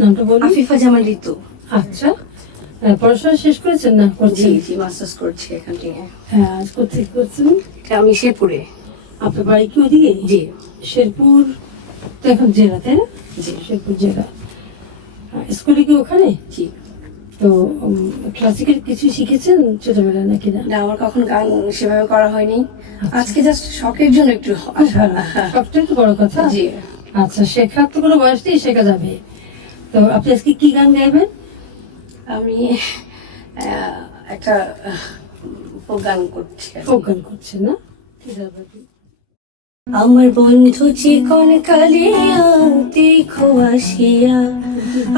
নামটা বলুন। আফিফা জামান ঋতু। আচ্ছা, পড়াশোনা শেষ করেছেন না করছেন? জি, মাস্টার্স করছি এখান থেকে। হ্যাঁ, কোথায় করছেন? আমি শেরপুরে। আপনার বাড়ি কি ওদিকে? জি। শেরপুর তো এখন জেলা, তাই না? জি। শেরপুর জেলা। স্কুলে কি ওখানে? জি। তো ক্লাসিক্যাল কিছু শিখেছেন ছোটবেলায় নাকি না? না, আমার কখন গান সেভাবে করা হয়নি। আজকে জাস্ট শখের জন্য একটু আসা। সবটাই তো বড় কথা। জি। আচ্ছা, শেখার তো কোনো বয়স নেই, শেখা যাবে। তো আপনি আজকে কি গান গাইবেন? আমি একটা ফোক গান করছি। ফোক গান করছেন না? ঠিক আছে। আমার বন্ধু চিকন কালিয়া দেখো আসিয়া,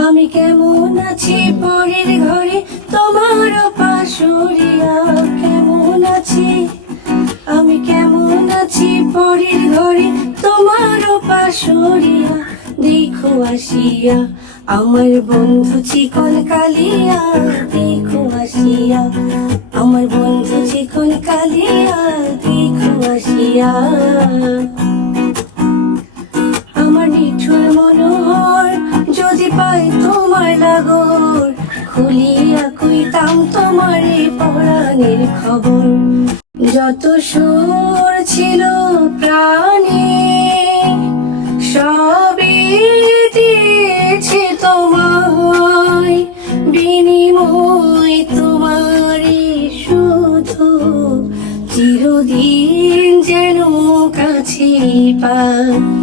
আমি কেমন আছি পরের ঘরে তোমার পাশরিয়া। কেমন আছি আমি, কেমন আছি পরের ঘরে তোমার পাশরিয়া। দেখো আসিয়া আমার বন্ধু চিকন কালিয়া, দেখো আসিয়া আমার বন্ধু চিকন কালিয়া, দেখো আসিয়া। আমার নিঠুর মনোহর যদি পাই তোমার লাগর, খুলিয়া কইতাম তোমার এই পরাণের খবর। যত সুর ছিল প্রাণে সবই দিয়েছে তোমায়, বিনিময় তোমারই শুধু চিরদিন যেন কাছে পাই।